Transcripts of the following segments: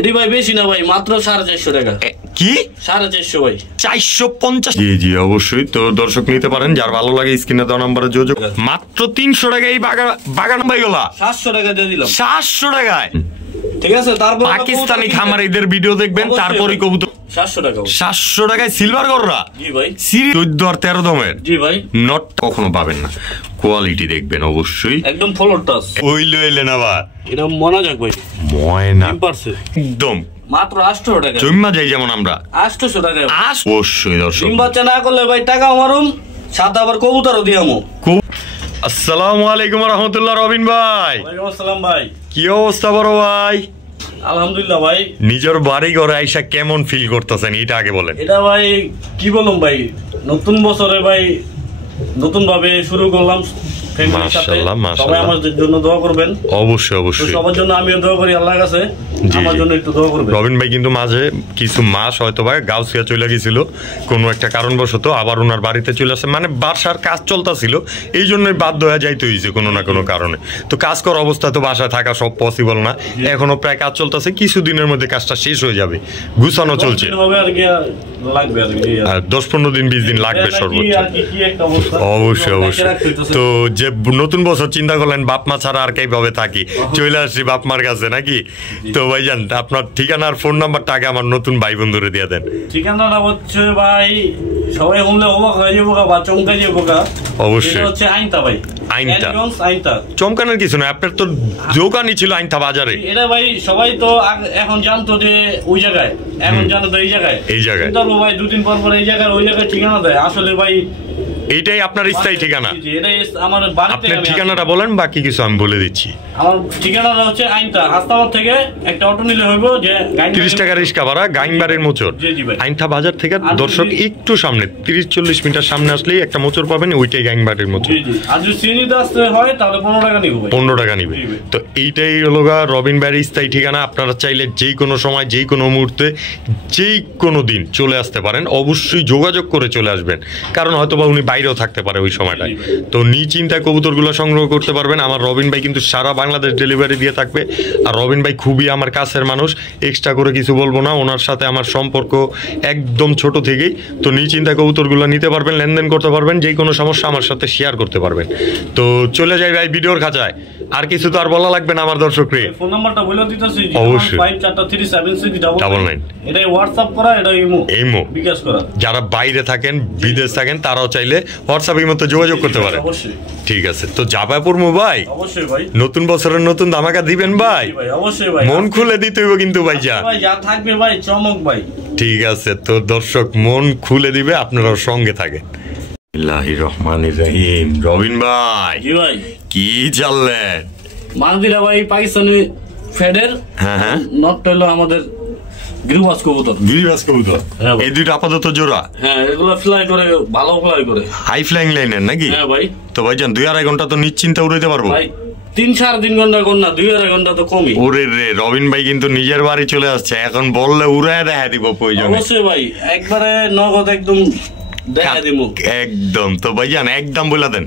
এটি ভাই বেশি না ভাই, মাত্র 450 টাকা। কি 450 ভাই? 450? জি জি অবশ্যই। তো দর্শক নিতে পারেন, যার ভালো লাগে স্ক্রিনে দেওয়া নাম্বারে যোগাযোগ। মাত্র 300 টাকা এই বাগান ভাইগুলা। 700 টাকা দিয়ে দিলাম। 700 টাকায়? ঠিক আছে। তারপর পাকিস্তানি খামারিদের ভিডিও দেখবেন, তারপরে কবুতর 700 টাকা। 700 টাকায় সিলভার গররা? জি ভাই। 14 আর 13 দমের? জি ভাই। নট কখনো পাবেন না, কোয়ালিটি দেখবেন অবশ্যই, একদম ফলোর টাচ। ওই লইলেন আবার এটা মনোযোগ ভাই, ময়না একদম মাত্র 800 টাকা। জম্মা যাই যেমন আমরা 800 টাকা। অবশ্যই দর্শক, ডিম বাচ্চা না করলে ভাই টাকা মারুম, সাথে আবার কবুতরও দিয়ামু। আসসালামু আলাইকুম রাহমাতুল্লাহ। রবিন ভাই। ওয়ালাইকুম আসসালাম ভাই। কি অবস্থা বড় ভাই? আলহামদুলিল্লাহ ভাই। নিজের বাড়ি ঘরে আইসা কেমন ফিল করতেছেন এটা আগে বলেন। এটা ভাই কি বলুম ভাই, নতুন বছরে ভাই নতুন ভাবে শুরু করলাম। মাশাআল্লাহ মাশাআল্লাহ। সবাই আমাদের জন্য দোয়া করবেন। অবশ্যই অবশ্যই। সবার জন্য আমিও দোয়া করি আল্লাহর কাছে, আমার জন্য একটু দোয়া করবেন। রবিন ভাই কিন্তু মাঝে কিছু মাস হয়তো ভাই গাউসিয়া চলে গেছিল কোনো একটা কারণবশত, আবার ওনার বাড়িতে চলে আসে, মানে বাসার কাজ চলতেছিল, এই জন্যই বাধ্য হয়ে যাইতে হয়েছে কোনো না কোনো কারণে। তো কাজ করা অবস্থায় তো বাসায় থাকা সব পসিবল না, এখনো প্রায় কাজ চলতেছে, কিছুদিনের মধ্যে কাজটা শেষ হয়ে যাবে, গুছানো চলছে। আর 10-15 দিন 20 দিন লাগবে সর্বোচ্চ। অবশ্যই অবশ্যই। তো যে নতুন বছর চিন্তা করলেন বাপ মা ছাড়া আর কিভাবে থাকি, চলে আসছি বাপ মার কাছে নাকি? তো ভাইজান আপনার ঠিকানা আর ফোন নাম্বারটা আগে আমার নতুন ভাই বন্ধুরে দিয়ে দেন। ঠিকানাটা হচ্ছে ভাই, সবাই শুনলে অবাক হয়ে যাবো বা চমকা যাবো। অবশ্যই হচ্ছে আইনতা ভাই। আইনতা চমকানোর কিছু না, আপনার তো দোকানই ছিল আইনতা বাজারে। এটা ভাই সবাই তো এখন জানতো যে ওই জায়গায়, এখন জানো তো এই জায়গায়, এই জায়গায় ভাই 2-3 পর পর এই জায়গায় ওই জায়গায় ঠিকানা দেয়। আসলে ভাই এইটাই আপনার স্থায়ী ঠিকানা? আমার বাড়িতে। আপনার ঠিকানাটা বলেন, বাকি কিছু আমি বলে দিচ্ছি। আমার ঠিকানাটা হচ্ছে আইনতা, হাসপাতাল থেকে একটা অটো নিলে হইব, যে 30 টাকা রিক্সা ভাড়া, গাইনবাড়ির মোচর। আইনতা বাজার থেকে দর্শক একটু সামনে 30-40 মিটার সামনে আসলেই একটা মোচর পাবেন, ওইটাই গাইনবাড়ির মোচর। আর যদি চিনিতে আসতে হয় তাহলে 15 টাকা নিব। 15 টাকা নিবে। তো এইটাই হলো রবিন ভাইয়ের স্থায়ী ঠিকানা। আপনারা চাইলে যেই কোনো সময়, যেই কোনো মুহূর্তে, যেই কোনো দিন চলে আসতে পারেন, অবশ্যই যোগাযোগ করে চলে আসবেন, কারণ হয়তো বা উনি বাইরেও থাকতে পারে ওই সময়টায়। তো নিশ্চিন্তায় কবুতরগুলো সংগ্রহ করতে পারবেন। আমার রবিন ভাই কিন্তু সারা বাংলাদেশ ডেলিভারি দিয়ে থাকবে। আর রবিন ভাই খুবই আমার কাছের মানুষ, এক্সট্রা করে কিছু বলবো না, ওনার সাথে আমার সম্পর্ক একদম ছোট থেকেই। তো নিশ্চিন্তায় কবুতরগুলো নিতে পারবেন, লেনদেন করতে পারবেন, যে কোনো সমস্যা আমার সাথে শেয়ার করতে পারবেন। তো চলে যাই ভাই ভিডিওর খাঁচায়, আর কিছু তো আর বলা লাগবে না আমার দর্শকরে। ফোন নাম্বারটা বলে দিতেছি, অবশ্যই 5437699। এটাই হোয়াটসঅ্যাপ করা, এটা ইমো বিকাশ করা। যারা বাইরে থাকেন, বিদেশ থাকেন, তারাও চাইলে হোয়াটসঅ্যাপের মধ্যে যোগাযোগ করতে পারেন। অবশ্যই। ঠিক আছে, তো জাপাপুর ভাই। অবশ্যই ভাই। নতুন বছরের নতুন ধামাকা দিবেন ভাই। অবশ্যই ভাই, মন খুলে দিতে হইব কিন্তু ভাই। যা থাকবে ভাই চমক ভাই। ঠিক আছে, তো দর্শক মন খুলে দিবে, আপনারা সঙ্গে থাকেন। বিসমিল্লাহির রহমানির রহিম। রবিন ভাই। জি ভাই। কি চাললেন? মানদিরা ভাই পাকিস্তানি ফেডের। হ্যাঁ নট হলো আমাদের গিরিবাজ কবুতর। গিরিবাজ কবুতর এই দুইটা আপাতত জোড়া। হ্যাঁ, এগুলো ফ্লাই করে, ভালো ফ্লাই করে, হাই ফ্লাইং লাইনের নাকি? হ্যাঁ ভাই। তো ভাইজান 2-2.5 ঘন্টা তো নিশ্চিন্তে উড়াইতে পারবো ভাই। 3-3.5 ঘন্টা কোন না, 2-2.5 ঘন্টা তো কমই। ওরে রে, রবিন ভাই কিন্তু নিজের বাড়ি চলে আসছে, এখন বললে উড়ায় দেখা দিব প্রয়োজন। অবশ্যই ভাই, একবারে নগদ একদম দেখা দিব একদম। তো ভাইজান একদম বলে দেন।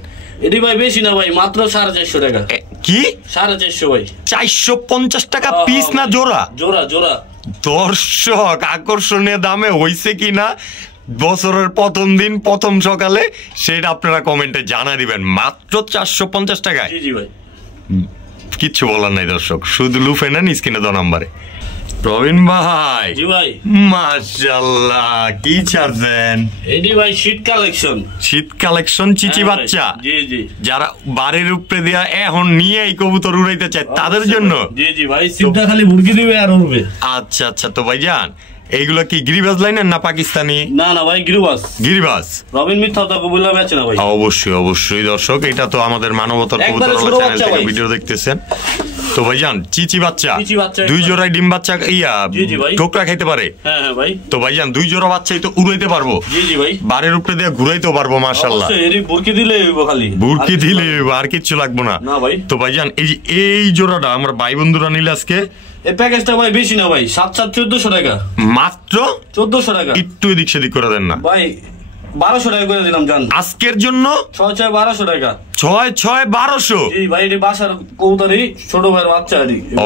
এটি ভাই বেশি না ভাই, মাত্র 450 টাকা। কি 450 ভাই? 450 টাকা পিস না জোড়া? জোড়া জোড়া। দর্শক আকর্ষণীয় দামে হইছে কিনা বছরের প্রথম দিন প্রথম সকালে সেটা আপনারা কমেন্টে জানা দিবেন। মাত্র 450 টাকায়। জি জি ভাই, কিচ্ছু বলার নাই দর্শক, শুধু লুফে নেন স্ক্রিনে দেওয়া নাম্বারে। রবিন ভাই। জি ভাই। মাশাআল্লাহ, কি ছাড়ছেন? এডি ভাই শীত কালেকশন। শীত কালেকশন চিচি বাচ্চা। জি জি। যারা বাড়ির উপরে দিয়া এখন নিয়ে এই কবুতর উড়াইতে চায় তাদের জন্য। জি জি ভাই, সিটটা খালি মুরগি দিবে আর উড়বে। আচ্ছা আচ্ছা। তো ভাইজান এইগুলো কি গিরিবাজ লাইনের না পাকিস্তানি? না না ভাই, গিরিবাজ। গিরিবাজ। রবিন মিথ্যা তো বললা বেচে না ভাই। অবশ্যই অবশ্যই দর্শক, এটা তো আমাদের মানবতার কবুতর চ্যানেল থেকে ভিডিও দেখতেছেন। তো ভাইজান চিচি বাচ্চা, 2 জোড়ায় ডিম বাচ্চা টোকরা খাইতে পারে। হ্যাঁ হ্যাঁ ভাই। তো ভাইজান 2 জোড়া বাচ্চাই তো উড়াইতে পারবো। জি জি ভাই। বাড়ির উপরে দিয়ে ঘুরাইতেও পারবো। মাশাআল্লাহ। এরই বুরকি দিলে হইব, খালি বুরকি দিলে হইব, আর কিচ্ছু লাগবে না। না ভাই। তো ভাইজান এই জোড়াটা আমরা ভাই বন্ধুরা নিলে আজকে এই প্যাকেজটা ভাই বেশি না ভাই, 7-7 1400 টাকা। মাত্র 1400 টাকা। একটু এদিক সেদিক করে দেন না ভাই, 1200 টাকা করে দিলাম জান আজকের জন্য। 6-6-1200 টাকা। 6-6-1200। জি ভাই, এটা বাসার কবুতরই, ছোট ভাইয়ের বাচ্চা।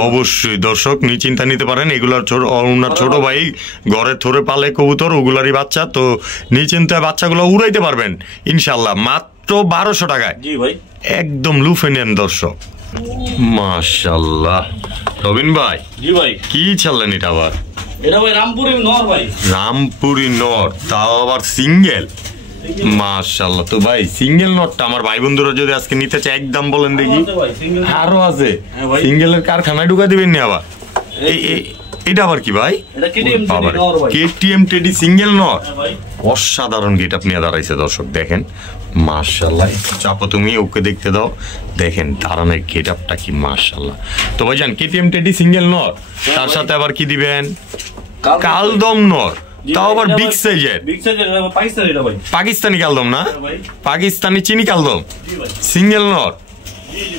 অবশ্যই দর্শক নিশ্চিন্তা নিতে পারেন, এগুলার ওনার ছোট ভাই ঘরে থরে পালে কবুতর, ওগুলারই বাচ্চা। তো নিশ্চিন্তায় বাচ্চাগুলো উড়াইতে পারবেন ইনশাল্লাহ মাত্র 1200 টাকায়। জি ভাই, একদম লুফে নেন দর্শক। মাশাআল্লাহ রবিন ভাই। জি ভাই, কি ছাড়লেন এটা আবার? এটা ভাই রামপুরি নর ভাই। রামপুরি নর, তাও আবার সিঙ্গেল। মাশাআল্লাহ। তো ভাই সিঙ্গেল নটটা আমার ভাই বন্ধুরা যদি আজকে নিতে চায় একদম বলেন দেখি। আরো আছে সিঙ্গেলের কারখানায় ঢুকা দিবেন নি আবার? এটা আবার কি ভাই? KTM teddy single not. অসাধারণ গেটআপ নিয়ে দাঁড়াইছে দর্শক, দেখেন মাশাআল্লাহ। চাপো তুমি, ওকে দেখতে দাও, দেখেন দাঁড়ানোর গেটআপটা কি মাশাআল্লাহ। তো ভাই জান কেটিএম টেডি সিঙ্গেল নট, তার সাথে আবার কি দিবেন? কালদম নট, তাও আবার বিগ সাইজের। পাকিস্তানি কালদম না, পাকিস্তানি চিনি কালদম single knot.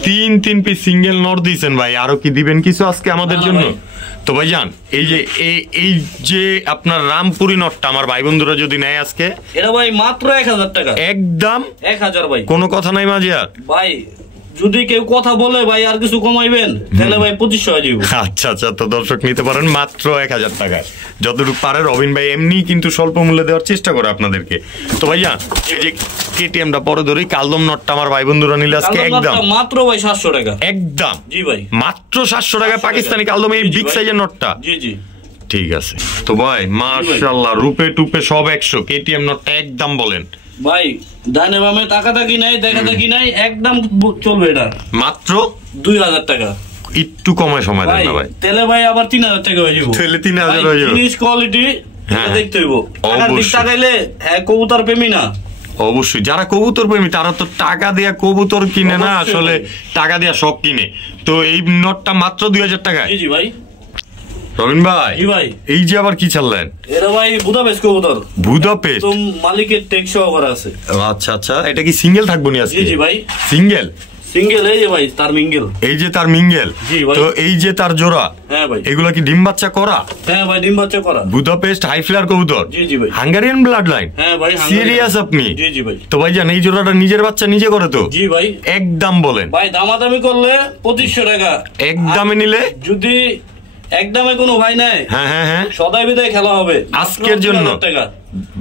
3 piece single knot দিয়েছেন ভাই, আরো কি দিবেন কিছু আজকে আমাদের জন্য? তো ভাইজান এই যে আপনার রামপুরি নটটা আমার ভাই বন্ধুরা যদি নেয় আজকে, এটা ভাই মাত্র 1000 টাকা। একদম 1000 ভাই, কোনো কথা নাই মাঝে আর ভাই। যদি কেউ কথা বলে ভাই আর কিছু কমাইবেন তাহলে ভাই 2500 দিব। আচ্ছা আচ্ছা, তো দর্শক নিতে পারেন মাত্র 1000 টাকায় যতটুকু পারে। রবিন ভাই এমনি কিন্তু স্বল্প মূল্যে দেওয়ার চেষ্টা করে আপনাদেরকে। তো ভাইয়া এই যে কেটিএমটা পরে ধরি, কালদম নটটা আমার ভাই বন্ধুরা নিলে আজকে একদম মাত্র ভাই 700 টাকা। একদম। জি ভাই, মাত্র 700 টাকায় পাকিস্তানি কালদম, এই বিগ সাইজের নটটা। জি জি, ঠিক আছে। তো ভাই মাশাআল্লাহ রূপে টুপে সব 100। কেটিএম নটটা একদম বলেন ভাই, ডানে বামে তাকাতাকি নাই, দেখাতাকি নাই, একদম চলবে এটা মাত্র 2000 টাকা। একটু কমায় সময় দেন না ভাই, তেলে ভাই আবার 3000 টাকা হয়ে যাবে। তেলে 3000 হয়ে যাবে। জিনিস কোয়ালিটি দেখতে হইব, টাকার দিক তাকাইলে কবুতর প্রেমী না। অবশ্যই যারা কবুতর প্রেমী তারা তো টাকা দিয়ে কবুতর কিনে না, আসলে টাকা দিয়ে সব কিনে। তো এই নটটা মাত্র 2000 টাকায়। জি ভাই। রবিন ভাই, এই যে আবার কি চাললেন? এটা ভাই বুদাপেস্ট কবুতর। বুদাপেস্ট তো মালিকের টেক্স সহকারে আছে। আচ্ছা আচ্ছা, এটা কি সিঙ্গেল থাকবো নি আজকে? জি ভাই, সিঙ্গেল। সিঙ্গেল এই যে ভাই তার মিঙ্গেল। এই যে তার মিঙ্গেল। তো এই যে তার জোড়া। হ্যাঁ ভাই। এগুলা কি ডিম বাচ্চা করা? হ্যাঁ ভাই, ডিম বাচ্চা করা। বুদাপেস্ট হাই ফ্লায়ার কবুতর। জি জি ভাই। Hungarian blood line. হ্যাঁ ভাই, সিরিয়াস আপনি? জি জি ভাই। তো ভাই জান এই জোড়াটা নিজের বাচ্চা নিজে করে তো? জি ভাই। একদম বলেন ভাই, দামাদামি করলে 2500 টাকা। একদমে নিলে যদি একদমে কোনো ভাই নাই, হ্যাঁ হ্যাঁ হ্যাঁ, সদাই বিদায় খেলা হবে আজকের জন্য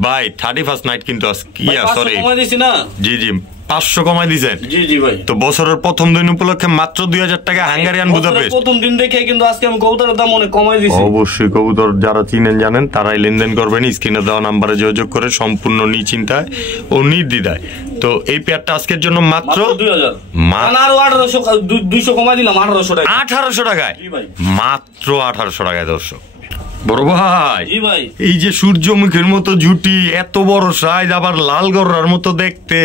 ভাই। 31st নাইট কিন্তু আজকে সরি কমাই দিছি না। জি জি, 500 কমাই দিয়েছেন। জি জি ভাই। তো বছরের প্রথম দিন উপলক্ষে মাত্র 2000 টাকা হাঙ্গারিয়ান বুদাপেস্ট। প্রথম দিন দেখে কিন্তু আজকে আমি কবুতরের দাম অনেক কমাই দিয়েছি। অবশ্যই কবুতর যারা চিনেন জানেন তারাই লেনদেন করবেন, স্ক্রিনে দেওয়া নাম্বারে যোগাযোগ করে সম্পূর্ণ নিশ্চিন্তায় ও নির্দ্বিধায়। তো এই পেয়ারটা আজকের জন্য মাত্র 2000। আর 1800 200 কমাই দিলাম 1800 টাকা। 1800 টাকায়? জি ভাই, মাত্র 1800 টাকায় দর্শক। বড় ভাই, জি ভাই, এই যে সূর্যমুখীর মতো জুটি, এত বড় সাইজ, আবার লাল গররার মতো দেখতে,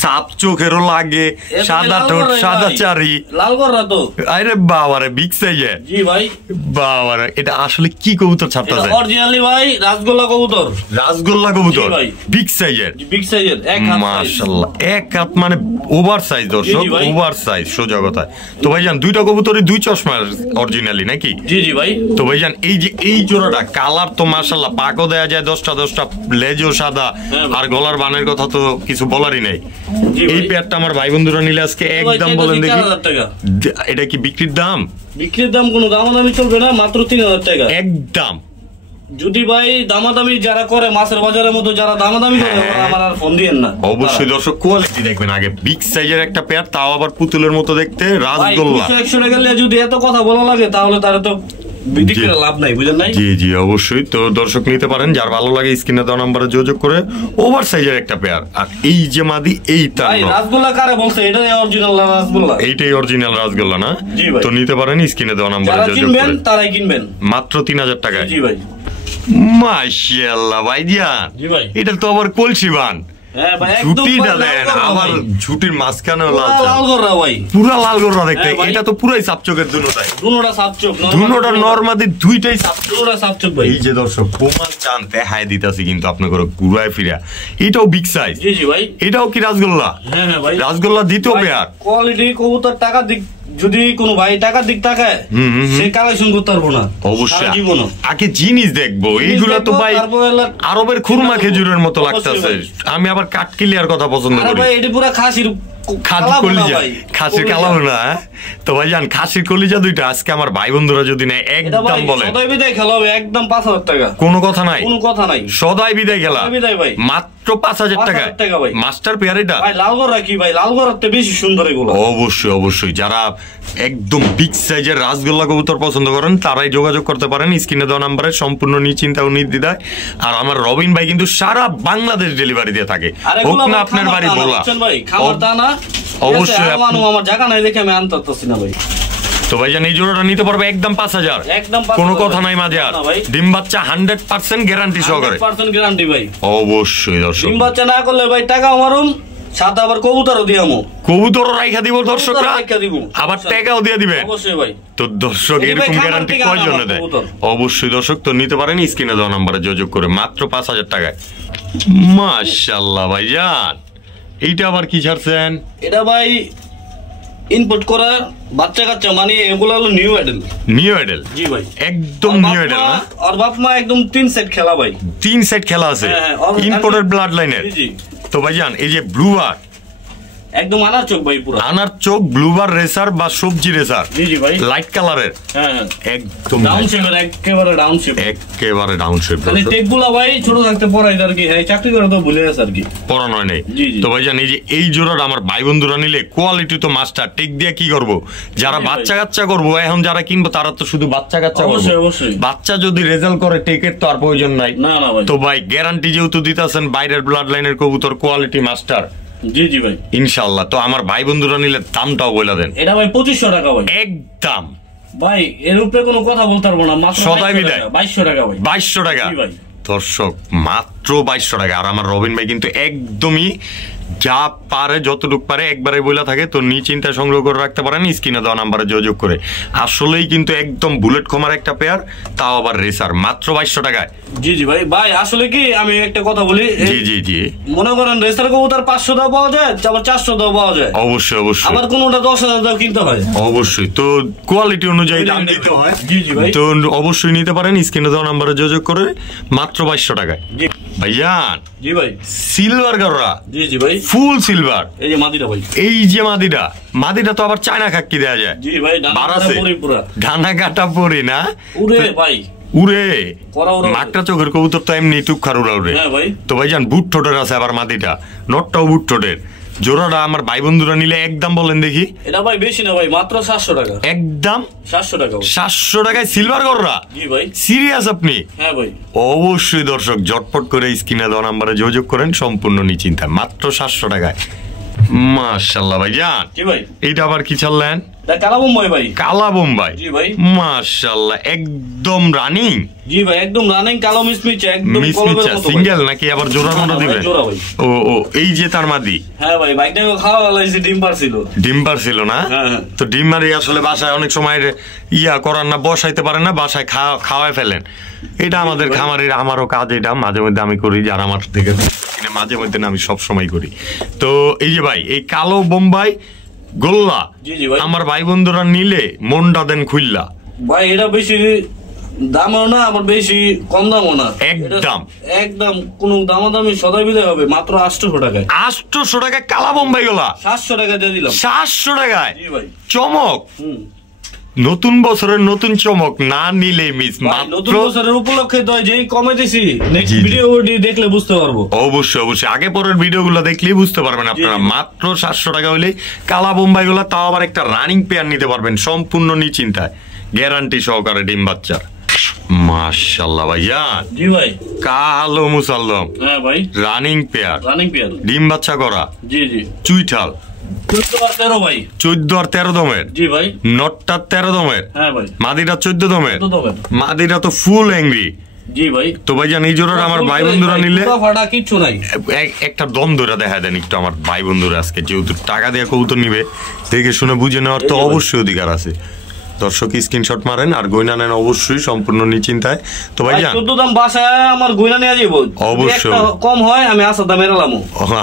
সাপ চোখেরও লাগে, সাদা ঠোঁট, সাদা চারি, লাল গররা তো। আরে বাবারে বিগ সাইজের। জি ভাই। বাবারে এটা আসলে কি কবুতর ছাড়তেছে? অরিজিনালি ভাই রাসগোল্লা কবুতর। রাসগোল্লা কবুতর বিগ সাইজের। বিগ সাইজের এক হাত। মাশাআল্লাহ, এক হাত মানে ওভার সাইজ দর্শক, ওভার সাইজ সোজা কথায়। তো ভাইজান দুইটা কবুতরই 2 চশমার অরিজিনালি নাকি? জি জি ভাই। তো ভাইজান এই যে এই জোড়াটা কালার তো মাশাআল্লাহ, পাকও দেয়া যায় 10টা, লেজও সাদা, আর গলার বানের কথা তো কিছু বলারই নাই। এই পেয়ারটা আমার ভাই বন্ধুরা নিলে আজকে একদম বলেন দেখি, এটা কি বিক্রির দাম? বিক্রির দাম কোনো দামাদামি চলবে না, মাত্র 3000 টাকা একদম। যদি ভাই দামাদামি যারা করে মাছের বাজারের মতো যারা দামাদামি করে, আমার আর ফোন দিয়েন না। অবশ্যই দর্শক কোয়ালিটি দেখবেন আগে। বিগ সাইজের একটা পেয়ার, তাও আবার পুতুলের মতো দেখতে, রাসগোল্লা। 200-100 টাকা যদি এত কথা বলা লাগে তাহলে তারা তো লাভ নাই, বুঝলেন নাই? জি জি অবশ্যই। তো দর্শক নিতে পারেন, যার ভালো লাগে স্ক্রিনে দেওয়া নম্বরে যোগাযোগ করে। ওভার সাইজের একটা পেয়ার। আর এই যে মাদি, এইটা রাসগোল্লা কারে বলছে? এটাই অরিজিনাল রাসগোল্লা। এইটাই অরিজিনাল রাসগোল্লা না? তো নিতে পারেন স্ক্রিনে দেওয়া নম্বরে যোগাযোগ করে। তারাই কিনবেন মাত্র 3000 টাকায়। জি ভাই। মাশাআল্লাহ ভাইজান, এটা তো আবার কলসি বান। ঝুটিটা দেন, আবার ঝুটির মাঝখানে পুরা লাল গররা দেখতে। এটা তো পুরাই সাপচোকের দুনোটা নরমাদি দুইটাই সাপচোক। এই যে দর্শক প্রমাণ চান দেখায় দিতেছি কিন্তু আপনার ঘুরায় ফিরা। এটাও বিগ সাইজ। এটাও কি রাসগোল্লা? রাসগোল্লা দ্বিতীয় পেয়ার। কোয়ালিটি কবুতর টাকা যদি কোনো ভাই টাকার দিক তাকায় সে কালেকশন করতে পারবো না অবশ্যই জীবন আগে জিনিস দেখবো এইগুলা তো ভাই আরবের খুরমা খেজুরের মতো লাগতেছে আমি আবার কাঠকিলিয়ার কথা পছন্দ করি ভাই এটা পুরো খাসির খাসির কালাম না তো ভাই জান খাসির কলিজা দুইটা আজকে আমার ভাই বন্ধুরা যদি নেয় একদম বলে সদাই বিদায় খেলা হবে একদম 5000 টাকা কোনো কথা নাই সদাই বিদায় খেলা মাত্র 5000 টাকা মাস্টার পেয়ার এটা ভাই লালগড়া কি ভাই লালগড়াতে বেশি সুন্দর এগুলো অবশ্যই অবশ্যই যারা একদম বিগ সাইজের রাসগোল্লা কবুতর পছন্দ করেন তারাই যোগাযোগ করতে পারেন স্ক্রিনে দেওয়া নাম্বারে সম্পূর্ণ নিশ্চিন্তা ও নির্দ্বিধায় আর আমার রবিন ভাই কিন্তু সারা বাংলাদেশ ডেলিভারি দিয়ে থাকে হোক না আপনার বাড়ি বলা অবশ্যই আমার জায়গা নাই দেখে আমি আনতে পারতেছি না ভাই তো ভাইজান এই জোড়াটা নিতে পারবে একদম 5000 কোনো কথা নাই মাঝে আর ডিম বাচ্চা 100% গ্যারান্টি সহকারে 100% গ্যারান্টি ভাই অবশ্যই দর্শক ডিম বাচ্চা না করলে ভাই টাকা আমারুম সাথে আবার কবুতরও দিয়ামু কবুতরও রাইখা দিব দর্শকরা আবার টাকাও দিয়ে দিবেন অবশ্যই ভাই তো দর্শক এরকম গ্যারান্টি কয় জন্য দেয় অবশ্যই দর্শক তো নিতে পারেন স্ক্রিনে দেওয়া নম্বরে যোগাযোগ করে মাত্র 5000 টাকায় মাশাআল্লাহ ভাইজান এইটা আবার কি ছাড়ছেন এটা ভাই ইনপুট করা বাচ্চা কাচ্চা মানে এগুলো হলো নিউ অ্যাডেল জি ভাই একদম নিউ অ্যাডেল না আর বাপ মা একদম 3 সেট খেলা ভাই 3 সেট খেলা আছে ইম্পোর্টেড ব্লাড লাইনের তো ভাইজান এই যে ব্লুবার একদম আনার চোখ ভাই পুরো আনার চোখ ব্লুবার রেসার বা সবজি রেসার জি জি ভাই লাইট কালারের হ্যাঁ একদম ডাউন শেপের একেবারে ডাউন শেপ মানে টেকগুলা ভাই ছোট থাকতে পড়াই আর কি হ্যাঁ চাকরি করে তো ভুলে গেছে আর কি পড়ানো হয় নাই তো ভাইজান এই যে এই জোড়াটা আমার ভাই বন্ধুরা নিলে কোয়ালিটি তো মাস্টার টেক দিয়ে কি করব যারা বাচ্চা কাচ্চা করব এখন যারা কিনবো তারা তো শুধু বাচ্চা কাচ্চা করবে অবশ্যই বাচ্চা যদি রেজাল্ট করে টেকের তো আর প্রয়োজন নাই না না ভাই তো ভাই গ্যারান্টি যেহেতু দিতাছেন বাইরের ব্লাড লাইনের কবুতর কোয়ালিটি মাস্টার জি জি ভাই ইনশাআল্লাহ তো আমার ভাই বন্ধুরা নিলে দামটাও বলে দেন এটা ভাই 2500 টাকা ভাই একদম ভাই এর উপরে কোনো কথা বলতে পারবো না মাত্র 2200 টাকা ভাই 2200 টাকা দর্শক মাত্র 2200 টাকা আর আমার রবিন ভাই কিন্তু একদমই যা পারে যতটুক পারে একবারে বইলা থাকে তো নিশ্চিন্তা সংগ্রহ করে রাখতে পারেন স্ক্রিনে দেওয়া নাম্বারে যোগাযোগ করে আসলেই কিন্তু একদম বুলেট খমার একটা পেয়ার তাও আবার রেসার মাত্র 2200 টাকায় জি জি ভাই ভাই আসলে কি আমি একটা কথা বলি জি জি জি মনে করেন রেসার কবুতর 500 টাকা পাওয়া যায় আবার 400 টাকা পাওয়া যায় অবশ্যই অবশ্যই আবার কোনটা 10000 টাকা কিনতে হয় অবশ্যই তো কোয়ালিটি অনুযায়ী দাম দিতে হয় জি জি ভাই তো অবশ্যই নিতে পারেন স্ক্রিনে দেওয়া নাম্বারে যোগাযোগ করে মাত্র 2200 টাকায় ভাইজান জি ভাই সিলভার গররা জি জি ভাই ফুল সিলভার এই যে মাদিটা ভাই এই যে মাদিটা তো আবার চায়না খাক্কি দেয়া যায় জি ভাই ডানা কাটা পরি না উড়ে ভাই উড়ে মাকটা চোখের কবুতর তো এমনি টুকখার উড়া উড়ে তো ভাইজান বুট ঠোঁটের আছে আবার মাদিটা নটটাও বুট ঠোঁটের জোড়াটা আমার ভাই বন্ধুরা নিলে একদম বলেন দেখি এটা ভাই বেশি না ভাই মাত্র 700 টাকা একদম 700 টাকা 700 টাকায় সিলভার গররা জি ভাই সিরিয়াস আপনি হ্যাঁ ভাই অবশ্যই দর্শক ঝটপট করে স্ক্রিনে দেওয়া নাম্বারে যোগাযোগ করেন সম্পূর্ণ নিশ্চিন্তা মাত্র 700 টাকায় মাশাআল্লাহ ভাইজান জি ভাই এইটা আবার কি ছাড়লেন কালা বোম্বাই ভাই কালা বোম্বাই জি ভাই মাশাআল্লাহ একদম রানিং জি ভাই একদম রানিং কালো মিসমিচা একদম মিসমিচা সিঙ্গেল নাকি আবার জোড়া মোড়া দিবেন ও এই যে তার মাদি হ্যাঁ ভাই বাইকটাকে খাওয়া লাইছে ডিম পারছিল না তো ডিম মারি আসলে বাসায় অনেক সময় করার না বসাইতে পারেন না বাসায় খাওয়ায় ফেলেন এটা আমাদের খামারের আমারও কাজ এটা মাঝে মধ্যে আমি করি যারা আমার থেকে মাঝে মধ্যে না আমি সব সময় করি তো এই যে ভাই এই কালো বোম্বাই গোল্লা আমার ভাই বন্ধুরা নিলে মনটা দেন খুললা ভাই এটা বেশি দামও না আবার বেশি কম দামও না একদম কোন দামাদামি সদাই বিদায় হবে মাত্র 800 টাকায় 800 টাকায় কালা বোম্বাই গোলা 700 টাকা দিয়ে দিলাম 700 টাকায় জি ভাই চমক নতুন বছরের নতুন চমক না নিলে মিস নতুন বছরের উপলক্ষে তো যেই কমে দিছি নেক্সট ভিডিও দেখলে বুঝতে পারবো অবশ্যই আগে পরের ভিডিওগুলো দেখলেই বুঝতে পারবেন আপনারা মাত্র 700 টাকা হলে কালা বোম্বাই গুলা তাও আবার একটা রানিং পেয়ার নিতে পারবেন সম্পূর্ণ নিশ্চিন্তায় গ্যারান্টি সহকারে ডিম বাচ্চার মাশাআল্লাহ ভাইজান জি ভাই কালো মুসাল্লাম হ্যাঁ ভাই রানিং পেয়ার ডিম বাচ্চা করা জি জি চুইঠাল 14 ভাই 14 আর 13 দমের জি ভাই নটটা 13 দমের হ্যাঁ ভাই মাদিটা 14 দমের মাদিটা তো ফুল অ্যাংরি জি ভাই তো ভাইজান এই জোড়াটা আমার ভাই বন্ধুরা নিলে ফাটা কিছু নাই একটা দম ধরে দেখা দেন একটু আমার ভাই বন্ধুরা আজকে যেহেতু টাকা দিয়ে কবুতর নিবে দেখে শুনে বুঝে নেওয়ার তো অবশ্যই অধিকার আছে দর্শক স্ক্রিনশট মারেন আর গয়না নেন অবশ্যই সম্পূর্ণ নিশ্চিন্তায়। তো ভাইজান 14 দাম বাসায় আমার গয়না নিয়ে যাব অবশ্যই, কম হয় আমি আসা দামে রাখলাম।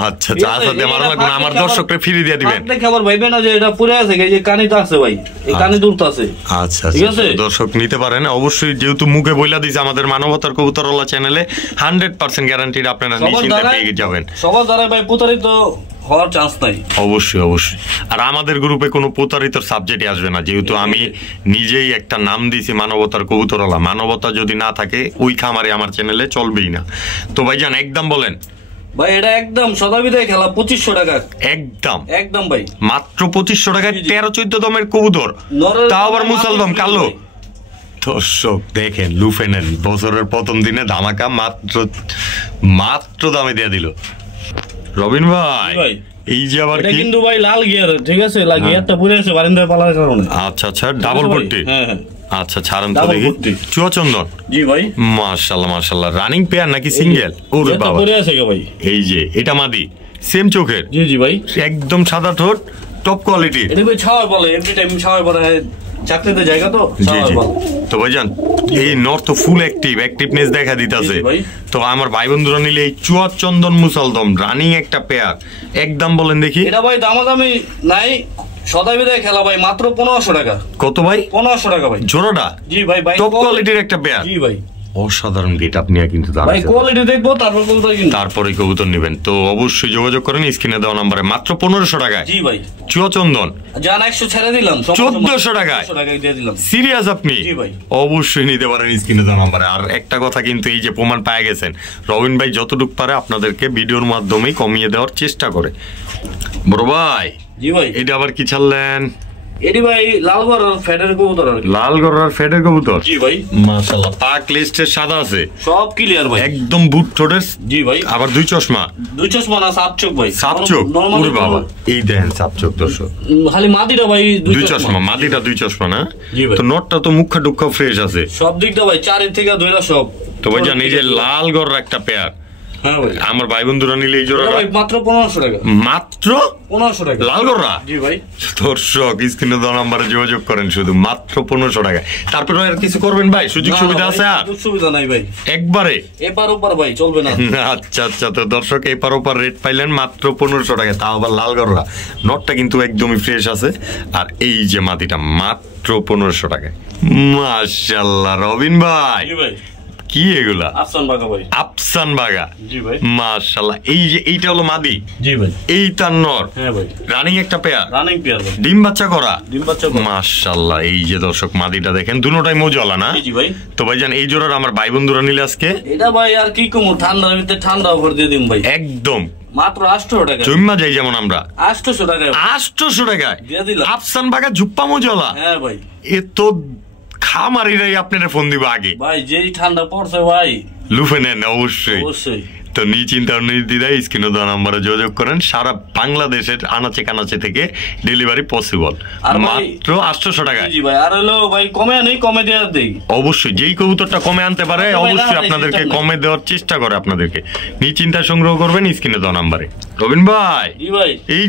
আচ্ছা আচ্ছা, আসা দিয়ে মারা লাগবে না, আমার দর্শককে ফ্রি দিয়ে দিবেন। দেখে আবার ভাইবে না যে এটা পুরো আছে, এই যে কানিটা আছে ভাই, এই কানি দূরত আছে। আচ্ছা আচ্ছা, দর্শক নিতে পারেন অবশ্যই, যেহেতু মুখে বইলা দিছে আমাদের মানবতার কবুতরওয়ালা চ্যানেলে 100% গ্যারান্টিড আপনারা নিশ্চিন্তে পেয়ে যাবেন। সবার দ্বারা ভাই প্রতারিত হওয়ার চান্স নাই। অবশ্যই অবশ্যই। আর আমাদের গ্রুপে কোনো প্রতারিত সাবজেক্টই আসবে না, যেহেতু আমি নিজেই একটা নাম দিয়েছি মানবতার কবুতরওয়ালা। মানবতা যদি না থাকে ওই খামারে আমার চ্যানেলে চলবেই না। তো ভাইজান একদম বলেন ভাই। এটা একদম সদাবিদায় খেলা 2500 টাকা। একদম একদম ভাই, মাত্র 2500 টাকায় 13-14 দমের কবুতর, তাও আবার মুসলদম কালো। দর্শক দেখেন, লুফেনেন বছরের প্রথম দিনে ধামাকা মাত্র দামে দিয়ে দিল রবিন ভাই। এই যে আবার কি কিন্তু ভাই লাল গিয়ার, ঠিক আছে, লাল গিয়ারটা পুরো আছে বারিন্দায় পালার কারণে। আচ্ছা আচ্ছা, ডাবল পট্টি। হ্যাঁ হ্যাঁ, আচ্ছা ছাড়েন তো দেখি। চুয়াচন্দন, জি ভাই, মাশাআল্লাহ মাশাআল্লাহ। রানিং পেয়ার নাকি সিঙ্গেল? ওরে বাবা, পুরো আছে ভাই। এই যে এটা মাদি, সেম চোখের। জি জি ভাই, একদম সাদা ঠোঁট, টপ কোয়ালিটি। এটা ভাই ছাওয়াই বলে, এভরি টাইম ছাওয়াই বলে, চাকরিতে জায়গা তো। জি জি। তো ভাইজান এই নর্থ ফুল অ্যাক্টিভনেস দেখা দিতেছে। তো আমার ভাই বন্ধুরা নিলে এই চুয়াচন্দন মুসলদম রানিং একটা পেয়ার, একদম বলেন দেখি। এটা ভাই দামাদামি নাই, সদাবিদায় খেলা ভাই, মাত্র 1500 টাকা। কত ভাই? 1500 টাকা ভাই জোড়াটা। জি ভাই, টপ কোয়ালিটির একটা পেয়ার। জি ভাই, অসাধারণ গেট আপ নিয়ে কিন্তু ভাই কোয়ালিটি দেখবো তারপরে কবুতর নেবেন। তো অবশ্যই যোগাযোগ করেন স্ক্রিনে দেওয়া নম্বরে, মাত্র 1500 টাকায়। জি ভাই, চুয়াচন্দন জান 100 ছেড়ে দিলাম, 1400 টাকায় দিয়ে দিলাম। সিরিয়াস আপনি? জি ভাই, অবশ্যই নিতে পারেন স্ক্রিনে দেওয়া নম্বরে। আর একটা কথা কিন্তু, এই যে প্রমাণ পায় গেছেন, রবিন ভাই যতটুকু পারে আপনাদেরকে ভিডিওর মাধ্যমেই কমিয়ে দেওয়ার চেষ্টা করে। বড় ভাই, জি ভাই, এটা আবার কি ছাড়লেন? এডি ভাই লালগড়ার ফেডার কবুতর। লালগড়ার ফেডার কবুতর। জি ভাই, মাশাআল্লাহ। পাক লিস্টের সাদা আছে, সব ক্লিয়ার ভাই, একদম বুট ঠোঁটের। জি ভাই, আবার দুই চশমা না সাপচোক ভাই, সাপচোক। ওরে বাবা, এই দেখেন সাপচোক দর্শক। খালি মাদিটা ভাই দুই চশমা, মাদিটা দুই চশমা না? জি ভাই। তো নটটা তো মুখা টুখা ফ্রেশ আছে সব দিকটা ভাই, চারের থেকে দুইটা সব। তো ভাই জান এই যে লালগড় একটা পেয়ার, হ্যাঁ ভাই, আমার ভাই বন্ধুরা নিলে এই জোড়া ভাই মাত্র 1500 টাকা। মাত্র 1500 টাকা লালগড়রা। জি ভাই, দর্শক স্ক্রিনে দেওয়া নম্বরে যোগাযোগ করেন শুধু, মাত্র 1500 টাকা। তারপরে আর কিছু করবেন ভাই? সুযোগ সুবিধা আছে? আর সুবিধা নাই ভাই, একবারে এপার ওপার ভাই চলবে না। আচ্ছা আচ্ছা। তো দর্শক এপার ওপার রেট পাইলেন মাত্র 1500 টাকা, তাও আবার লালগড়রা। নটটা কিন্তু একদমই ফ্রেশ আছে। আর এই যে মাটিটা মাত্র 1500 টাকায়। মাশাআল্লাহ রবিন ভাই, কি এগুলা? আফসান বাগা ভাই, আফসান বাগা। জি ভাই, মাশাআল্লাহ। এই যে এইটা হলো মাদি। জি ভাই, এই তার নর। হ্যাঁ ভাই, রানিং একটা পেয়ার। রানিং পেয়ার ভাই, ডিম বাচ্চা করা। ডিম বাচ্চা করা। মাশাআল্লাহ। এই যে দর্শক মাদিটা দেখেন, দুটোটাই মজলা না? জি ভাই। তো ভাইজান এই জোড়ার আমার ভাই বন্ধুরা নিলে আজকে এটা ভাই আর কি কম, ঠান্ডার ভিতরে ঠান্ডা অফার দিয়ে দিন ভাই, একদম মাত্র 800 টাকা। জম্মা যাই যেমন আমরা 800 টাকা, 800 টাকায় দিয়ে দিলাম। আফসান বাগা জুপ্পা মজলা। হ্যাঁ ভাই, এ তো খামারিরাই আপনারা ফোন দিব আগে ভাই, যেই ঠান্ডা পড়ছে ভাই, লুফে নেন অবশ্যই। অবশ্যই। তো নিশ্চিন্তা নির্দ্বিধায় স্ক্রিনে দেওয়া নম্বরে যোগাযোগ করেন। সারা বাংলাদেশের আনাচে কানাচে থেকে ডেলিভারি পসিবল, মাত্র 800 টাকায়। জি ভাই, আর হলো ভাই কমে নেই, কমে দেওয়ার দেই অবশ্যই। যেই কবুতরটা কমে আনতে পারে অবশ্যই আপনাদেরকে কমে দেওয়ার চেষ্টা করে আপনাদেরকে। নিশ্চিন্তা সংগ্রহ করবেন স্ক্রিনে দেওয়া নম্বরে। রবিন ভাই, জি ভাই, এই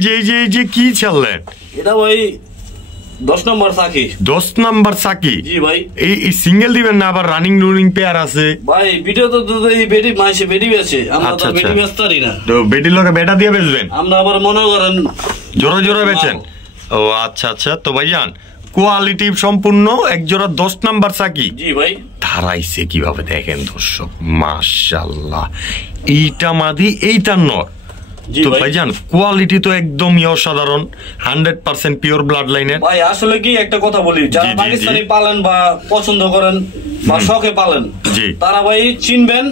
যে কি ছাড়লেন? এটা ভাই 10 নম্বর সাকি। 10 নাম্বার সাকি। জি ভাই, এই সিঙ্গেল দিবেন না, আবার রানিং রুনিং পেয়ার আছে ভাই? ভিডিও তো এই বেডি মাইসে বেডি আছে, আমরা তো বেডি বেচতারি না। তো বেডির লগে বেটা দিয়ে বেচবেন? আমরা আবার মনে করেন জোড়া জোড়া বেচেন। ও আচ্ছা আচ্ছা। তো ভাইজান কোয়ালিটি সম্পূর্ণ এক জোড়া 10 নাম্বার সাকি। জি ভাই, ধারাইছে কিভাবে দেখেন দর্শক, মাশাআল্লাহ। এইটা মাদি, এইটার নর। তো ভাইজান কোয়ালিটি তো একদমই অসাধারণ, 100% পিওর ব্লাড লাইনের। ভাই আসলে কি একটা কথা বলি, যারা পাকিস্তানি পালন বা পছন্দ করেন বা শখে পালন, তারা ভাই চিনবেন,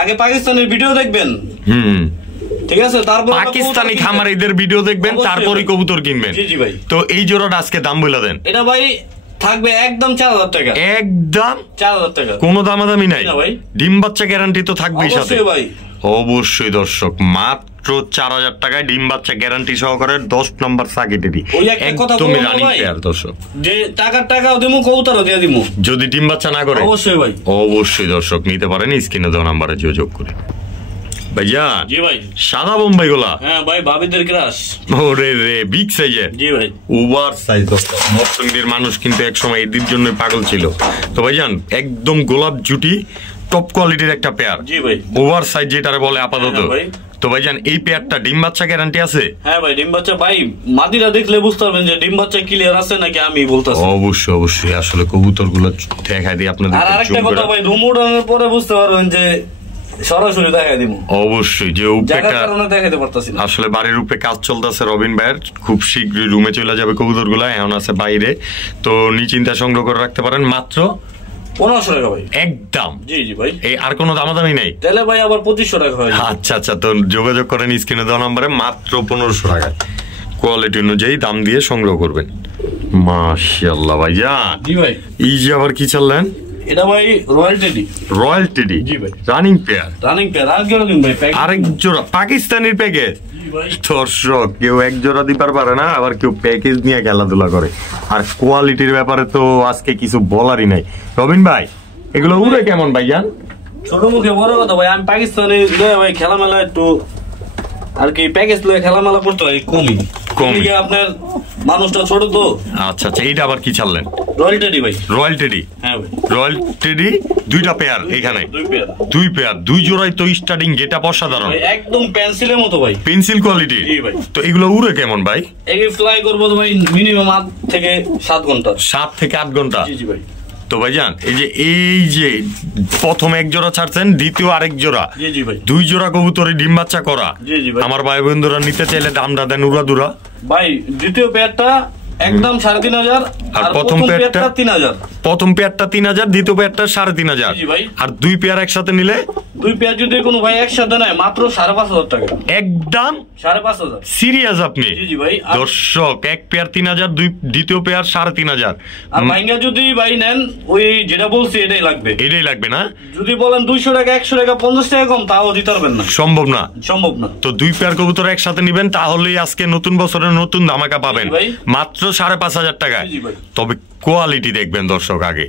আগে পাকিস্তানের ভিডিও দেখবেন, ঠিক আছে, তারপর পাকিস্তানি খামারিদের ভিডিও দেখবেন, তারপরে কবুতর কিনবেন। জি জি ভাই। তো এই জোড়াটা আজকে দাম বলে দেন। এটা ভাই থাকবে একদম 4000 টাকা। একদম 4000 টাকা, কোনো দামাদামি নাই। ডিম বাচ্চা গ্যারান্টি তো থাকবেই সাথে। অবশ্যই ভাই, অবশ্যই দর্শক, মাত্র 4000 টাকায় ডিম বাচ্চা গ্যারান্টি সহকারে 10 নম্বর সাকিটেরই একদমই রানিং পেয়ার দর্শক। যে টাকাও দিমু, কবুতরও দিয়ে দিমু যদি ডিম বাচ্চা না করে। অবশ্যই ভাই, অবশ্যই দর্শক নিতে পারেন স্ক্রিনে দেওয়া নম্বরে যোগাযোগ করে। ভাইজান জি ভাই সাদা বোম্বাই গুলা হ্যাঁ ভাই ভাবিদের ক্রাশ ওরে রে বিগ সাইজের জি ভাই ওভার সাইজ মরসঙ্গীর মানুষ কিন্তু একসময় এদের জন্য পাগল ছিল তো ভাইজান একদম গোলাপ জুটি টপ কোয়ালিটির একটা পেয়ার জি ভাই ওভার সাইজ যেটারে বলে আপাতত তো ভাইজান এই পেয়ারটা ডিম বাচ্চা গ্যারান্টি আছে হ্যাঁ ভাই ডিম বাচ্চা ভাই মাদিরা দেখলে বুঝতে পারবেন যে ডিম বাচ্চা ক্লিয়ার আছে নাকি আমি বলতাছি অবশ্যই অবশ্যই আসলে কবুতরগুলো দেখাই দিই আপনাদের আর আরেকটা কথা ভাই রুম ওঠানোর পরে বুঝতে পারবেন যে সরাসরি দেখাই দিব অবশ্যই যে উপরেটা দেখাতে পারতাছি না আসলে বাড়ির উপরে কাজ চলতেছে রবিন ভাইয়ের খুব শীঘ্রই রুমে চলে যাবে কবুতরগুলো এখন আছে বাইরে তো নিশ্চিন্তা সংগ্রহ করে রাখতে পারেন মাত্র 1500 টাকা ভাই একদম জি জি ভাই এই আর কোনো দামাদামি নাই তাহলে ভাই আবার 2500 টাকা হয় আচ্ছা আচ্ছা তো যোগাযোগ করেন স্ক্রিনে দেওয়া নম্বরে মাত্র 1500 টাকা কোয়ালিটি অনুযায়ী দাম দিয়ে সংগ্রহ করবেন মাশাআল্লাহ ভাইজান জি ভাই এই যে আবার কি চাললেন এটা ভাই রয়্যাল টেডি জি ভাই রানিং পেয়ার আরেক জোড়া পাকিস্তানির প্যাকেজ দর্শক কেউ এক জোড়া দিতে পারে না আবার কেউ প্যাকেজ নিয়ে খেলাধুলা করে আর কোয়ালিটির ব্যাপারে তো আজকে কিছু বলারই নাই রবিন ভাই এগুলো উড়ে কেমন ভাইজান ছোট মুখে বড় কথা ভাই আমি পাকিস্তানি ভাই খেলামেলা একটু আর কি প্যাকেজ লয়ে খেলামেলা করতে হয় কমই আপনার মানুষটা ছোট তো আচ্ছা আচ্ছা এইটা আবার কি ছাড়লেন রয়্যাল টেডি ভাই রয়্যাল টেডি হ্যাঁ ভাই রয়্যাল টেডি দুইটা পেয়ার এখানে দুই পেয়ার দুই জোড়াই তো স্টার্টিং যেটা অসাধারণ একদম পেন্সিলের মতো ভাই পেন্সিল কোয়ালিটি তো এগুলো উড়ে কেমন ভাই এগুলো ফ্লাই করবো ভাই মিনিমাম 8 থেকে 7 ঘন্টা 7 থেকে 8 ঘন্টা জি জি ভাই তো ভাইজান এই যে প্রথম এক জোড়া ছাড়ছেন দ্বিতীয় আরেক জোড়া জি জি ভাই দুই জোড়া কবুতরে ডিম বাচ্চা করা জি জি ভাই আমার ভাই বন্ধুরা নিতে চাইলে দামটা দেন উড়াদুরা ভাই দ্বিতীয় পেয়ারটা একদম 3500 আর প্রথম পেয়ারটা 3000 প্রথম পেয়ারটা 3000 দ্বিতীয় পেয়ারটা 3500 জি ভাই আর দুই পেয়ার একসাথে নিলে দুই পেয়ার যদি কোনো ভাই একসাথে নেয় মাত্র 5500 টাকা একদম 5500 সিরিয়াস আপনি জি জি ভাই দর্শক এক পেয়ার 3000 দুই দ্বিতীয় পেয়ার 3500 আর ভাইঙ্গা যদি ভাই নেন ওই যেটা বলছি এটাই লাগবে না যদি বলেন 200 টাকা 100 টাকা 50 টাকা কম তাও দিতে পারবেন না সম্ভব না তো দুই পেয়ার কবুতর একসাথে নেবেন তাহলেই আজকে নতুন বছরের নতুন ধামাকা পাবেন মাত্র 5500 টাকা তবে কোয়ালিটি দেখবেন দর্শক আগে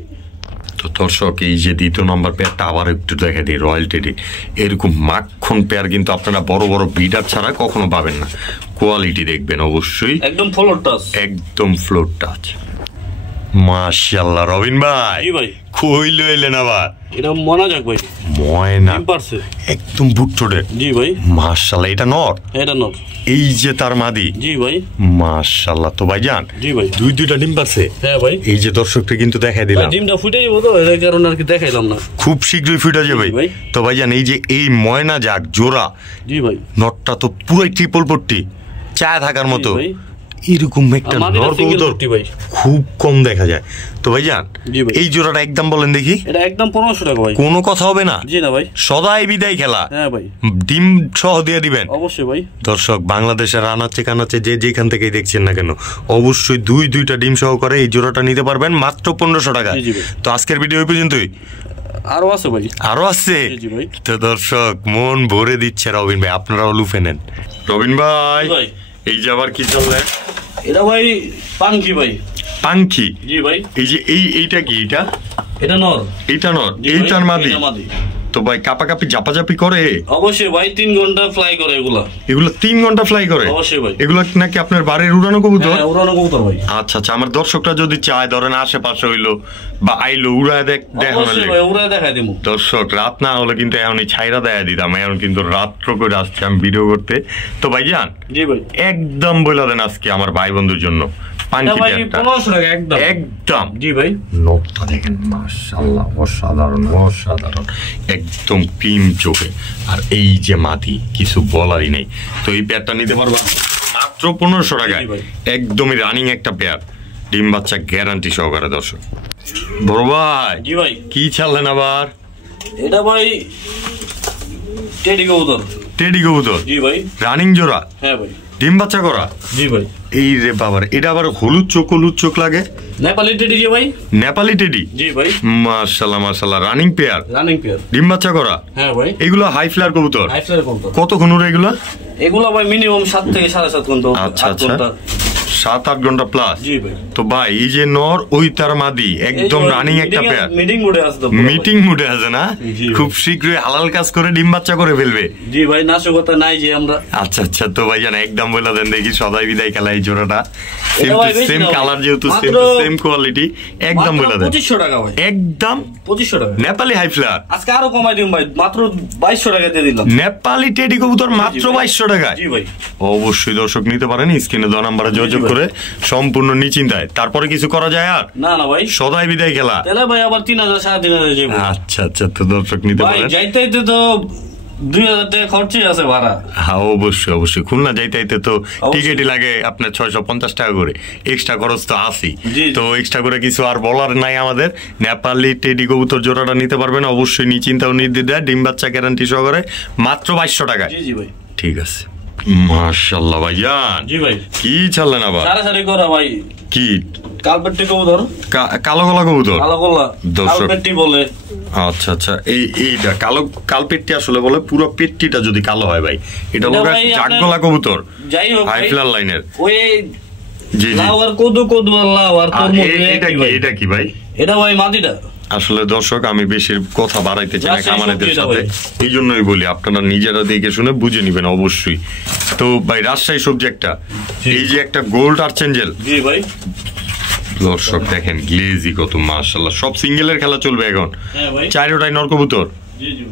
তো দর্শক এই যে দ্বিতীয় নম্বর পেয়ারটা আবার একটু দেখে দিই রয়্যাল টেডি এরকম মাখন পেয়ার কিন্তু আপনারা বড় বড় ব্রিডার ছাড়া কখনো পাবেন না কোয়ালিটি দেখবেন অবশ্যই একদম ফ্লোর টাচ মাশাআল্লাহ রবিন ভাই কই লইলেন আবার এটা মনোযোগ ভাই ময়না একদম বুটটোডে জি ভাই মাশাআল্লাহ এটা নর এই যে তার মাদি জি ভাই মাশাআল্লাহ তো ভাইজান জি ভাই দুইটা ডিম পারছে হ্যাঁ ভাই এই যে দর্শককে কিন্তু দেখাই দিলাম ডিমটা ফুটে যাবে তো এর কারণে আর কি দেখাইলাম না খুব শীঘ্রই ফুটে যাবে তো ভাইজান এই যে এই ময়না জাগ জোড়া জি ভাই নটটা তো পুরাই ট্রিপল পট্টি চায় থাকার মতো এরকম একটা নর কবুতর খুব কম দেখা যায় তো ভাইজান এই জোড়াটা একদম বলেন দেখি এটা একদম 1500 টাকা ভাই কোনো কথা হবে না জি না ভাই সদাই বিদায় খেলা হ্যাঁ ভাই ডিম সহ দিয়ে দিবেন অবশ্যই ভাই দর্শক বাংলাদেশের আনাচে কানাচে যে যেখান থেকেই দেখছেন না কেন অবশ্যই দুইটা ডিম সহ করে এই জোড়াটা নিতে পারবেন মাত্র 1500 টাকা তো আজকের ভিডিও এই পর্যন্তই আরো আছে ভাই আরো আছে তো দর্শক মন ভরে দিচ্ছে রবিন ভাই আপনারাও লুফে নেন রবিন ভাই এই যে আবার কি চললে এটা ভাই পাঙ্কি ভাই পাঙ্কি জি ভাই এই যে এইটা কি এটা নর এইটার মাদি তো ভাই কাপাকাপি জাপাজাপি করে অবশ্যই ভাই 3 ঘন্টা ফ্লাই করে এগুলো 3 ঘন্টা ফ্লাই করে অবশ্যই ভাই এগুলো নাকি আপনার বাড়ির উড়ানো কবুতর হ্যাঁ উড়ানো কবুতর ভাই আচ্ছা আচ্ছা আমার দর্শকরা যদি চায় ধরেন আশেপাশে হইলো বা আইলো উড়ায় দেখাই দিমু দর্শক রাত না হলে কিন্তু এখনই ছাইরা দেয়া দিতাম এখন কিন্তু রাত্র করে আসছে আমি ভিডিও করতে তো ভাইজান জি ভাই একদম বলে দেন আজকে আমার ভাই বন্ধুর জন্য একদম জি ভাই নকটা দেখেন মাশাআল্লাহ অসাধারণ একদম ক্রিম চোখে আর এই যে মাটি কিছু বলারই নেই তো এই পেয়ারটা নিতে পারবা মাত্র 1500 টাকায় একদমই রানিং একটা পেয়ার ডিম বাচ্চা গ্যারান্টি সহকারে দর্শক বড় ভাই জি ভাই কি চাললেন আবার এটা ভাই টেডি কবুতর জি ভাই রানিং জোড়া হ্যাঁ ভাই ডিম বাচ্চা করা জি ভাই এই রে বাবার এটা আবার হলুদ চোখ লাগে নেপালি টেডি জি ভাই নেপালি টেডি জি ভাই মাশাআল্লাহ রানিং পেয়ার ডিম বাচ্চা করা হ্যাঁ ভাই এগুলো হাই ফ্লায়ার কবুতর কতক্ষণ উড়ে এগুলো ভাই মিনিমাম 7 থেকে 7.5 ঘন্টা আচ্ছা 7-8 ঘন্টা প্লাস। জি ভাই। তো ভাই এই যে নর ওই তার মাদি একদম রানিং একটা পেয়ার, মিটিং মোডে আছে তো, মিটিং মোডে আছে না? খুব শীঘ্রই হালাল কাজ করে ডিম বাচ্চা করে ফেলবে। জি ভাই, নাশকতা নাই যে আমরা। আচ্ছা আচ্ছা, তো ভাই জান একদম বলে দেন দেখি সদাই বিদায় খেলা এই জোড়াটা, সেম কালার যেহেতু সেম কোয়ালিটি, একদম বলে দেন। 2500 টাকা ভাই, একদম 2500 টাকা নেপালি হাই ফ্লার। আজকে আরো কমাই দিন ভাই, মাত্র 2200 টাকা দিয়ে দিলাম। নেপালি টেডি কবুতর মাত্র 2200 টাকা। জি ভাই, অবশ্যই দর্শক নিতে পারেন, স্ক্রিনে দেওয়া নাম্বারে যোগাযোগ করে সম্পূর্ণ নিশ্চিন্তায়। তারপরে কিছু করা যায় আর না? না ভাই, সদাই বিদায় খেলা। তাহলে ভাই আবার 3000 3500 যাবে। আচ্ছা আচ্ছা, তো দর্শক নিতে ভাই পারেন। যাইতে তো 2000 টাকা খরচই আছে ভাড়া। হ্যাঁ অবশ্যই অবশ্যই, খুলনা যাইতে তো টিকিটই লাগে আপনার 650 টাকা করে, এক্সট্রা খরচ তো আছেই। তো এক্সট্রা করে কিছু আর বলার নাই আমাদের। নেপালি টেডি কবুতর জোড়াটা নিতে পারবেন অবশ্যই নিশ্চিন্তা ও নির্দ্বিধায়, ডিম বাচ্চা গ্যারান্টি সহকারে মাত্র 2200 টাকায়। জি জি ভাই, ঠিক আছে। মাশাআল্লাহ ভাইজান। জি ভাই, কি ছাড়লেন আবার? সারি করা ভাই। কি কালপেট্টি কবুতর, কালো গলা কবুতর, কালো গলা কালপেট্টি বলে। আচ্ছা আচ্ছা, এইটা কালো কালপেট্টি আসলে বলে, পুরো পেট্টিটা যদি কালো হয় ভাই এটা লোক জাগ গলা কবুতর। যাই হোক হাই ফ্লার লাইনের ওই জি জি। লাওয়ার কদু আল্লাহ আর তোর মধ্যে এটা কি ভাই? এটা ভাই মাদিটা। আসলে দর্শক আমি বেশি কথা বাড়াইতে চাই না খামারিদের সাথে, এই জন্যই বলি আপনারা নিজেরা দেখে শুনে বুঝে নিবেন অবশ্যই। তো ভাই রাজশাহী সবজি একটা, এই যে একটা গোল্ড আর্চেঞ্জেল। জি ভাই, দর্শক দেখেন গ্লেজি কত, মাশাআল্লাহ। সব সিঙ্গেলের খেলা চলবে এখন। হ্যাঁ ভাই, চারোটাই নর কবুতর। জি জি।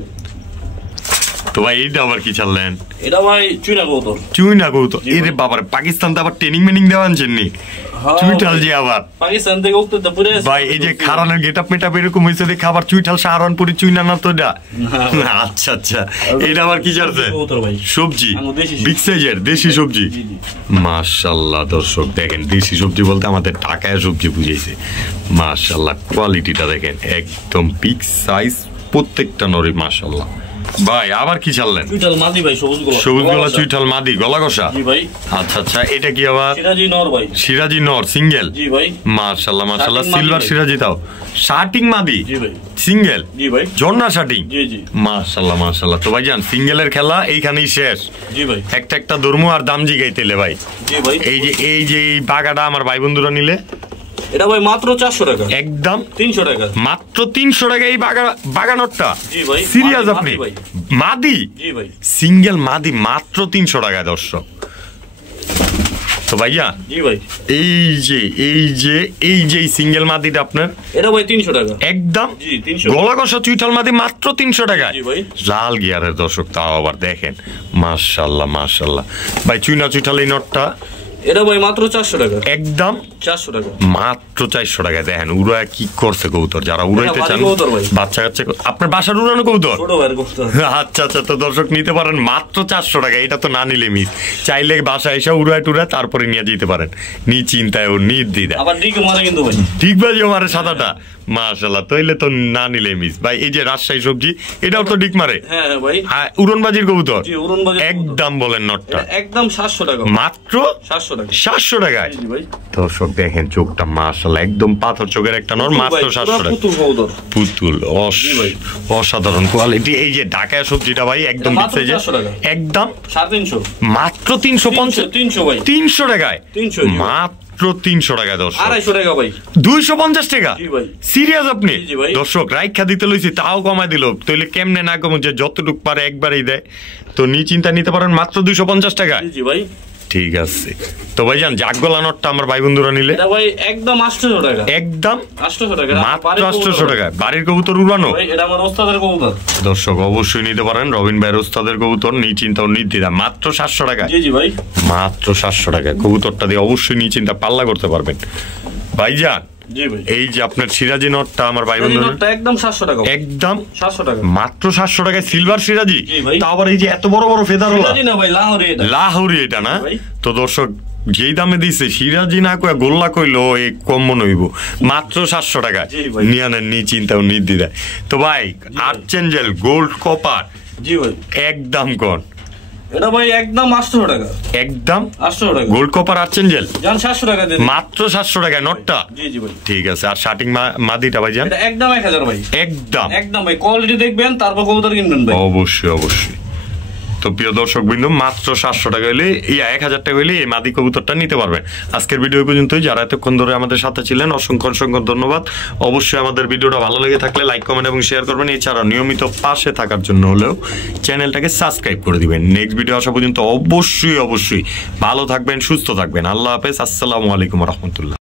তো ভাই এইটা আবার কি ছাড়লেন? এটা ভাই চুইনা কবুতর। চুইনা কবুতর, এরে বাবারে, পাকিস্তান তো আবার ট্রেনিং মেনিং দেওয়া আনছেন নি? চুইটাল যে আবার পাকিস্তান থেকে উত্তরটা পুরো ভাই এই যে খারানের গেটআপ মেটআপ এরকম হইছে দেখে আবার চুইটাল সাহারানপুরি চুইনা না তো এটা? আচ্ছা আচ্ছা, এটা আবার কি ছাড়ছে? সবজি, বিগ সাইজের দেশি সবজি। মাশাআল্লাহ দর্শক দেখেন, দেশি সবজি বলতে আমাদের ঢাকায় সবজি বুঝাইছে। মাশাআল্লাহ কোয়ালিটিটা দেখেন, একদম বিগ সাইজ প্রত্যেকটা নরি। মাশাআল্লাহ ভাই আবার কি ছাড়লেন? চুইটাল মাদি ভাই, সবুজ গলা চুইটাল মাদি, গলা কষা। জি ভাই। আচ্ছা আচ্ছা, এটা কি আবার? সিরাজি নর ভাই। সিরাজি নর সিঙ্গেল। জি ভাই। মাশাআল্লাহ মাশাআল্লাহ, সিলভার সিরাজি তাও শার্টিং মাদি। জি ভাই। সিঙ্গেল। জি ভাই। ঝর্ণা শার্টিং। জি জি। মাশাআল্লাহ মাশাআল্লাহ। তো ভাইজান সিঙ্গেলের খেলা এইখানেই শেষ। জি ভাই। একটা ধর্ম আর দাম জিগাইতেলে ভাই। জি ভাই। এই যে এই বাগাটা আমার ভাই বন্ধুরা নিলে এটা ভাই মাত্র 400 টাকা। একদম 300 টাকা। মাত্র 300 টাকা এই বাগানটা। জি ভাই। সিরিয়াস আপনি? মাদি? জি ভাই। সিঙ্গেল মাদি মাত্র 300 টাকায় দর্শক। তো ভাইয়া জি ভাই, এই যে সিঙ্গেল মাদিটা আপনার, এটা ভাই 300 টাকা একদম। জি 300। গলা কষা চুইঠাল মাদি মাত্র 300 টাকা। জি ভাই। লাল গিয়ারের দর্শক, তাও আবার দেখেন মাশাআল্লাহ মাশাআল্লাহ। ভাই চুইনা চুইঠাল এই নটটা, এটা ভাই মাত্র 400 টাকা। একদম 400 টাকা, মাত্র 400 টাকা। দেখেন উড়া কি করছে কবুতর, যারা উড়াইতে চান বাচ্চা কাচ্চা, আপনার বাসার উড়ানো কবুতর। আচ্ছা আচ্ছা, তো দর্শক নিতে পারেন মাত্র 400 টাকা। এটা তো না নিলে মিস, চাইলে বাসায় এসে উড়ায় টুড়ায় তারপরে নিয়ে যেতে পারেন নিশ্চিন্তায় ও নির্দ্বিধায়। আবার ডিক মারে কিন্তু ভাই, ঠিক বাজি মারে সাদাটা। মাশাআল্লাহ, তাইলে তো না নিলে মিস। ভাই এই যে রাজশাহী সবজি, এটাও তো ডিক মারে। হ্যাঁ ভাই, উড়নবাজির কবুতর। জি উড়নবাজির। একদম বলেন নটটা, একদম 700 টাকা। মাত্র 700 টাকা। 700 টাকায়। জি ভাই। দর্শক দেখেন চোখটা মাশাআল্লাহ, একদম পাথর চোখের একটা নর, মাত্র 700 টাকা। পুতুল অসাধারণ কোয়ালিটি। এই যে ঢাকায় সবজিটা ভাই একদম একদম 350, মাত্র 350। 300 ভাই, 300 টাকায় 300 মাত্র 300 টাকায়। দর্শক 250 টাকা ভাই, 250 টাকা। জি ভাই। সিরিয়াস আপনি? জি ভাই। দর্শক রাইখা দিতে লইছি তাও কমাই দিল, তাইলে কেমনে না কমে, যে যতটুক পারে একবারই দেয়। তো নিশ্চিন্তা নিতে পারেন মাত্র 250 টাকা। জি ভাই। ঠিক আছে। তো ভাইজান জাগগলা নটটা আমার ভাই বন্ধুরা নিলে, এটা ভাই একদম 800 টাকা। একদম 800 টাকা, মাত্র 800 টাকা। বাড়ির কবুতর উড়ানো। এটা আমার ওস্তাদের কবুতর। দর্শক অবশ্যই নিতে পারেন রবিন ভাইয়ের ওস্তাদের কবুতর, নিশ্চিন্তা ও নির্দ্বিধা মাত্র 700 টাকা। জি জি ভাই, মাত্র 700 টাকা। কবুতরটা দিয়ে অবশ্যই নিশ্চিন্তা পাল্লা করতে পারবেন ভাইজান। জি ভাই। এই যে আপনার সিরাজি নটটা আমার ভাই বন্ধুরা, একদম 700 টাকা। একদম 700 টাকা, মাত্র 700 টাকায় সিলভার সিরাজি। জি ভাই। তাও আবার এই যে এত বড় বড় ফেদারওয়ালা। সিরাজি না ভাই, লাহোরি। এটা লাহোরি, এটা না? তো দর্শক যেই দামে দিছে সিরাজি না কয়া গোল্লা কইলো এই কম মনে হইব, মাত্র 700 টাকা। নিয়ে নেন নিশ্চিন্তা ও নির্দ্বিধায়। তো ভাই আর্চেঞ্জেল গোল্ড কপার, জি ভাই, একদম কোন? এটা ভাই একদম 800 টাকা। একদম 800 টাকা। গোল্ড কপার আর্চেঞ্জেল জান 700 টাকা দেন। মাত্র 700 টাকায় নটটা। জি জি ভাই। ঠিক আছে। আর শার্টিং মাদিটা ভাই জান? এটা একদম 1000 ভাই। একদম একদম ভাই, কোয়ালিটি দেখবেন তারপর কবুতর কিনবেন ভাই। অবশ্যই অবশ্যই। তো প্রিয় দর্শক বিন্দু, মাত্র 700 টাকা হলে 1000 টাকা হলে এই মাদি কবুতরটা নিতে পারবেন। আজকের ভিডিও পর্যন্তই। যারা এতক্ষণ ধরে আমাদের সাথে ছিলেন অসংখ্য অসংখ্য ধন্যবাদ। অবশ্যই আমাদের ভিডিওটা ভালো লেগে থাকলে লাইক, কমেন্ট এবং শেয়ার করবেন। এছাড়া নিয়মিত পাশে থাকার জন্য হলেও চ্যানেলটাকে সাবস্ক্রাইব করে দিবেন। নেক্সট ভিডিও আসা পর্যন্ত অবশ্যই ভালো থাকবেন, সুস্থ থাকবেন। আল্লাহ হাফেজ, আসসালামু আলাইকুম রহমতুল্লাহ।